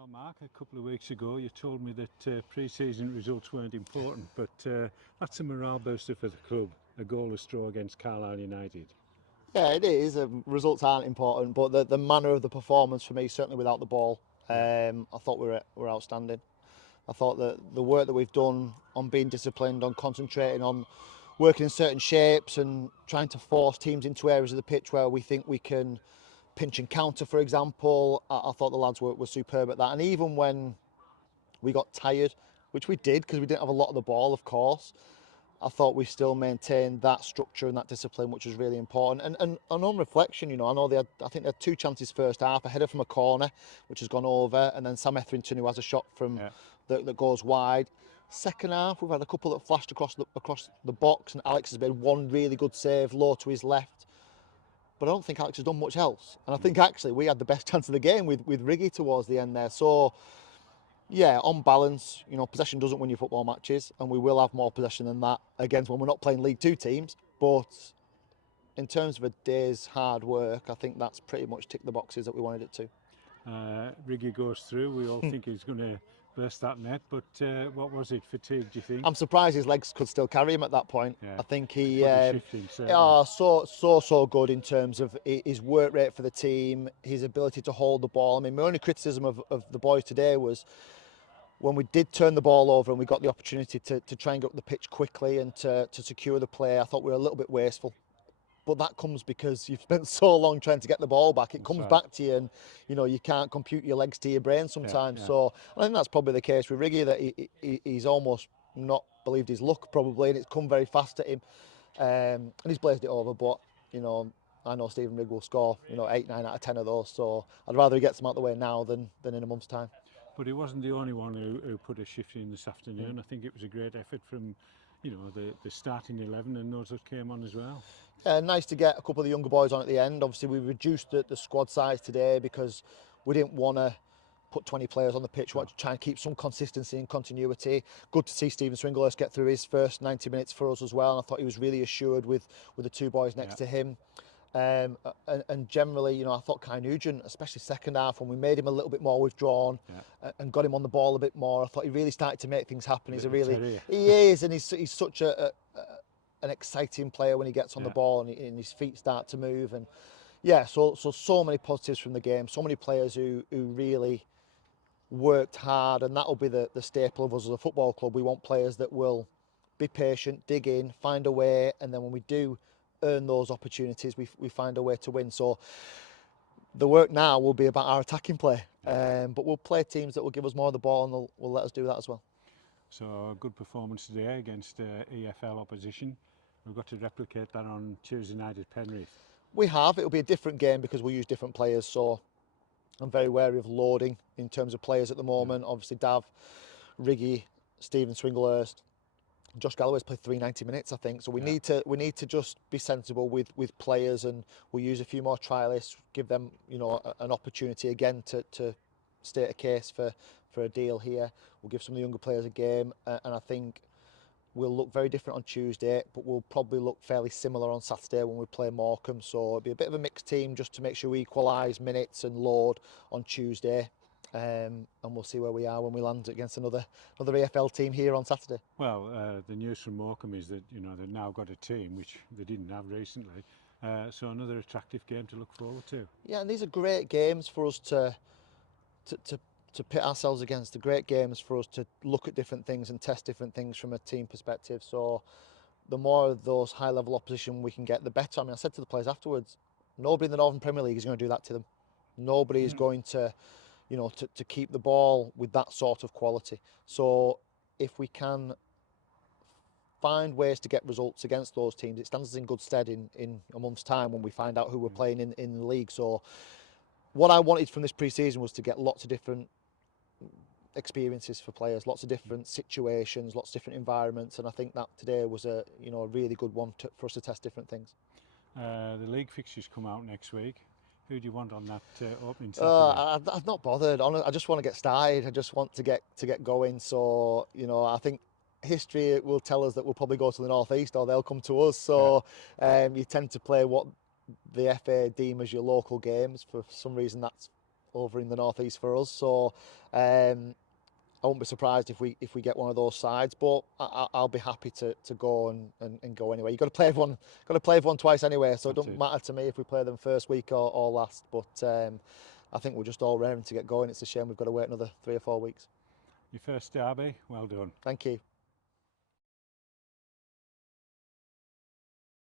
Well, Mark, a couple of weeks ago you told me that pre-season results weren't important, but that's a morale booster for the club, a goalless draw against Carlisle United. Yeah, it is. Results aren't important, but the manner of the performance for me, certainly without the ball, Yeah. I thought we were outstanding. I thought that the work that we've done on being disciplined, on concentrating on working in certain shapes and trying to force teams into areas of the pitch where we think we can pinch and counter, for example, I thought the lads were superb at that. And even when we got tired, which we did because we didn't have a lot of the ball, of course, I thought we still maintained that structure and that discipline, which was really important. And on reflection, you know, I know I think they had two chances first half, a header from a corner, which has gone over, and then Sam Etherington, who has a shot from Yeah. that goes wide. Second half, we've had a couple that flashed across the box, and Alex has made one really good save low to his left. But I don't think Alex has done much else. And I think actually we had the best chance of the game with Riggy towards the end there. So yeah, on balance, you know, possession doesn't win your football matches, and we will have more possession than that against when we're not playing League Two teams. But in terms of a day's hard work, I think that's pretty much ticked the boxes that we wanted it to. Riggy goes through, we all think he's going to burst that net, but what was it, fatigue, do you think? I'm surprised his legs could still carry him at that point. Yeah. I think he Body shifting, certainly. so good in terms of his work rate for the team, his ability to hold the ball. I mean, my only criticism of the boys today was when we did turn the ball over and we got the opportunity to try and get up the pitch quickly and to secure the play, I thought we were a little bit wasteful. But that comes because you've spent so long trying to get the ball back. It comes back to you, and you know you can't compute your legs to your brain sometimes. Yeah. So I think that's probably the case with Riggy, that he's almost not believed his luck probably, and it's come very fast at him, and he's blazed it over. But you know, I know Stephen Rigg will score 8, 9 out of 10 of those. So I'd rather he gets them out of the way now than in a month's time. But he wasn't the only one who put a shift in this afternoon. I think it was a great effort from, the starting 11 and those that came on as well. Nice to get a couple of the younger boys on at the end. Obviously, we reduced the squad size today because we didn't want to put 20 players on the pitch. We wanted to try and keep some consistency and continuity. Good to see Stephen Swinglehurst get through his first 90 minutes for us as well. And I thought he was really assured with the two boys next to him. And generally, I thought Kai Nugent, especially second half, when we made him a little bit more withdrawn and got him on the ball a bit more, I thought he really started to make things happen. He is, and he's such an exciting player when he gets on the ball and his feet start to move. And so many positives from the game. So many players who really worked hard, and that'll be the staple of us as a football club. We want players that will be patient, dig in, find a way, and then when we do earn those opportunities, we find a way to win. So the work now will be about our attacking play, but we'll play teams that will give us more of the ball and will let us do that as well. So a good performance today against EFL opposition. We've got to replicate that on Tuesday night at Penrith. We have. It'll be a different game because we'll use different players, so I'm very wary of loading in terms of players at the moment. Obviously Dav, Riggy, Stephen Swinglehurst, Josh Galloway's played 390 minutes, I think. So we need to just be sensible with players, and we'll use a few more trialists, give them an opportunity again to state a case for a deal here. We'll give some of the younger players a game, and I think we'll look very different on Tuesday, but we'll probably look fairly similar on Saturday when we play Morecambe. So it'll be a bit of a mixed team just to make sure we equalise minutes and load on Tuesday. And we'll see where we are when we land against another EFL team here on Saturday. Well, the news from Morecambe is that they've now got a team which they didn't have recently, so another attractive game to look forward to. Yeah, and these are great games for us to pit ourselves against. They're great games for us to look at different things and test different things from a team perspective. So the more of those high-level opposition we can get, the better. I mean, I said to the players afterwards, nobody in the Northern Premier League is going to do that to them. Nobody is going to to keep the ball with that sort of quality. So if we can find ways to get results against those teams, it stands us in good stead in a month's time when we find out who we're playing in the league. So what I wanted from this pre-season was to get lots of different experiences for players, lots of different situations, lots of different environments, and I think that today was a really good one for us to test different things. The league fixtures come out next week. Who do you want on that opening Saturday? I'm not bothered. I just want to get started. I just want to get going. So I think history will tell us that we'll probably go to the northeast or they'll come to us. So you tend to play what the FA deem as your local games. For some reason, that's over in the northeast for us. So I won't be surprised if we get one of those sides, but I'll be happy to go and go anyway. You've got to play everyone twice anyway, so it doesn't matter to me if we play them first week or last. But I think we're just all raring to get going. It's a shame we've got to wait another 3 or 4 weeks. Your first derby, well done. Thank you.